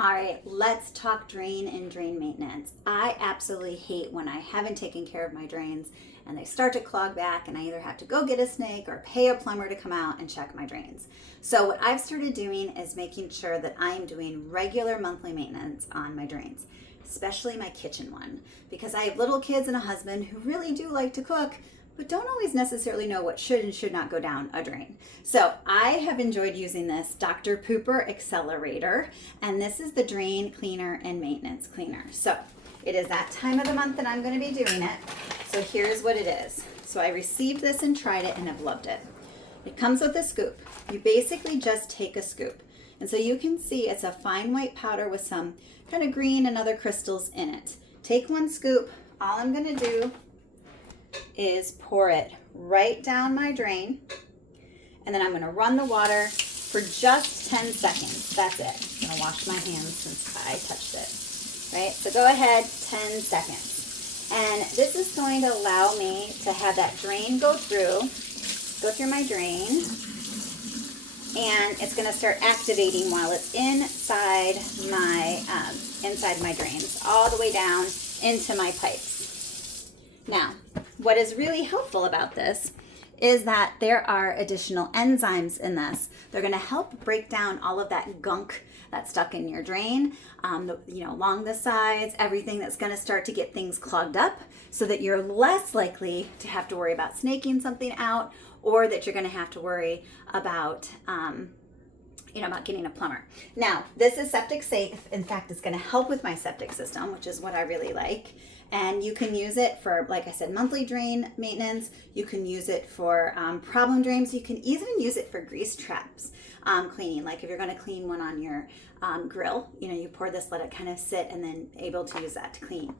All right, let's talk drain and drain maintenance. I absolutely hate when I haven't taken care of my drains and they start to clog back and I either have to go get a snake or pay a plumber to come out and check my drains. So what I've started doing is making sure that I'm doing regular monthly maintenance on my drains, especially my kitchen one, because I have little kids and a husband who really do like to cook, but don't always necessarily know what should and should not go down a drain. So I have enjoyed using this Dr. Pooper Accelerator, and this is the drain cleaner and maintenance cleaner. So it is that time of the month that I'm going to be doing it. So here's what it is. So I received this and tried it and have loved it. It comes with a scoop. You basically just take a scoop. And so you can see it's a fine white powder with some kind of green and other crystals in it. Take one scoop. All I'm going to do is pour it right down my drain, and then I'm going to run the water for just 10 seconds. That's it. I'm going to wash my hands since I touched it. Right? So go ahead, 10 seconds. And this is going to allow me to have that drain go through my drain, and it's going to start activating while it's inside my drains, all the way down into my pipes. Now, what is really helpful about this is that there are additional enzymes in this. They're going to help break down all of that gunk that's stuck in your drain, along the sides, everything that's going to start to get things clogged up, so that you're less likely to have to worry about snaking something out, or that you're going to have to worry about getting a plumber. Now, this is Septic-safe. In fact, it's going to help with my septic system, which is what I really like. And you can use it for, like I said, monthly drain maintenance. You can use it for problem drains. You can even use it for grease traps cleaning. Like if you're going to clean one on your grill, you pour this, let it kind of sit, and then able to use that to clean.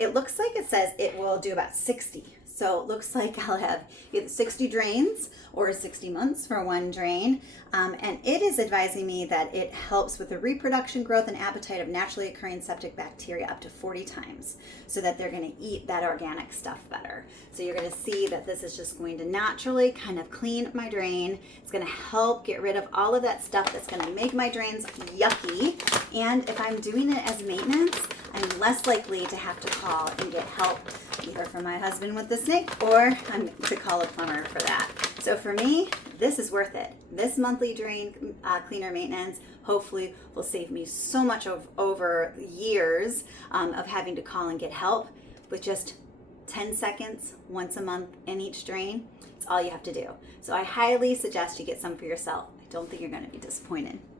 It looks like it says it will do about 60. So it looks like I'll have either 60 drains or 60 months for one drain. And it is advising me that it helps with the reproduction, growth, and appetite of naturally occurring septic bacteria up to 40 times, so that they're going to eat that organic stuff better. So you're going to see that this is just going to naturally kind of clean my drain. It's going to help get rid of all of that stuff that's going to make my drains yucky. And if I'm doing it as maintenance, I'm less likely to have to call and get help either from my husband with the snake, or I'm to call a plumber for that. So for me, this is worth it. This monthly drain cleaner maintenance hopefully will save me so much over years of having to call and get help with just 10 seconds once a month in each drain. It's all you have to do. So I highly suggest you get some for yourself. I don't think you're going to be disappointed.